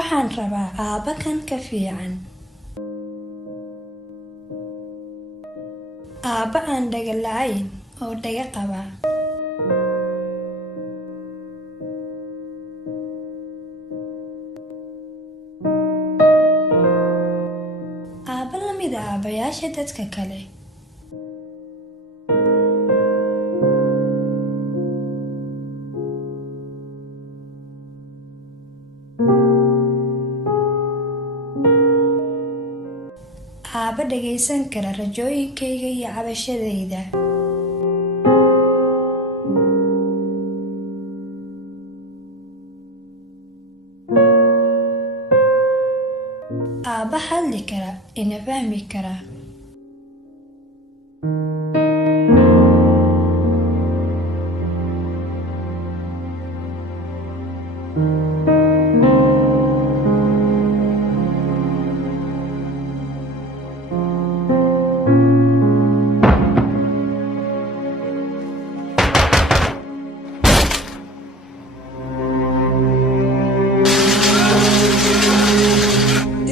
waxaan rabaa aabba kan ka fiican. Aabba aan dhaga la'ayn oo dhaga qaba. Aabba la mid ah aabbayaasha dadka kale. Aabba dhagaysan kara rajooyinkayga iyo cabashadayda. Aabba hadli kara, ina fahmi kara.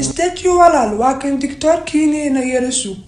Istaji walaal waa kan tiktoorkiina yara sug.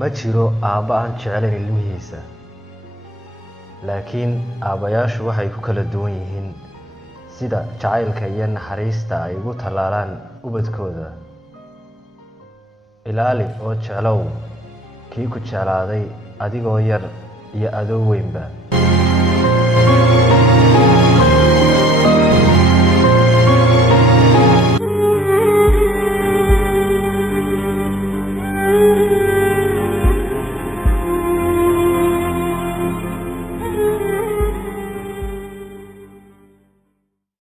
ma jiro aabba aan jecelayn ilmihiisa, laakiin aabbayaashu waxay ku kala duwan yihiin sida jacaylka iyo naxariista ay ugu talaalaan ubadkooda. Ilaali oo jeclow kii ku jeclaaday adigoo yar iyo adoo weynba.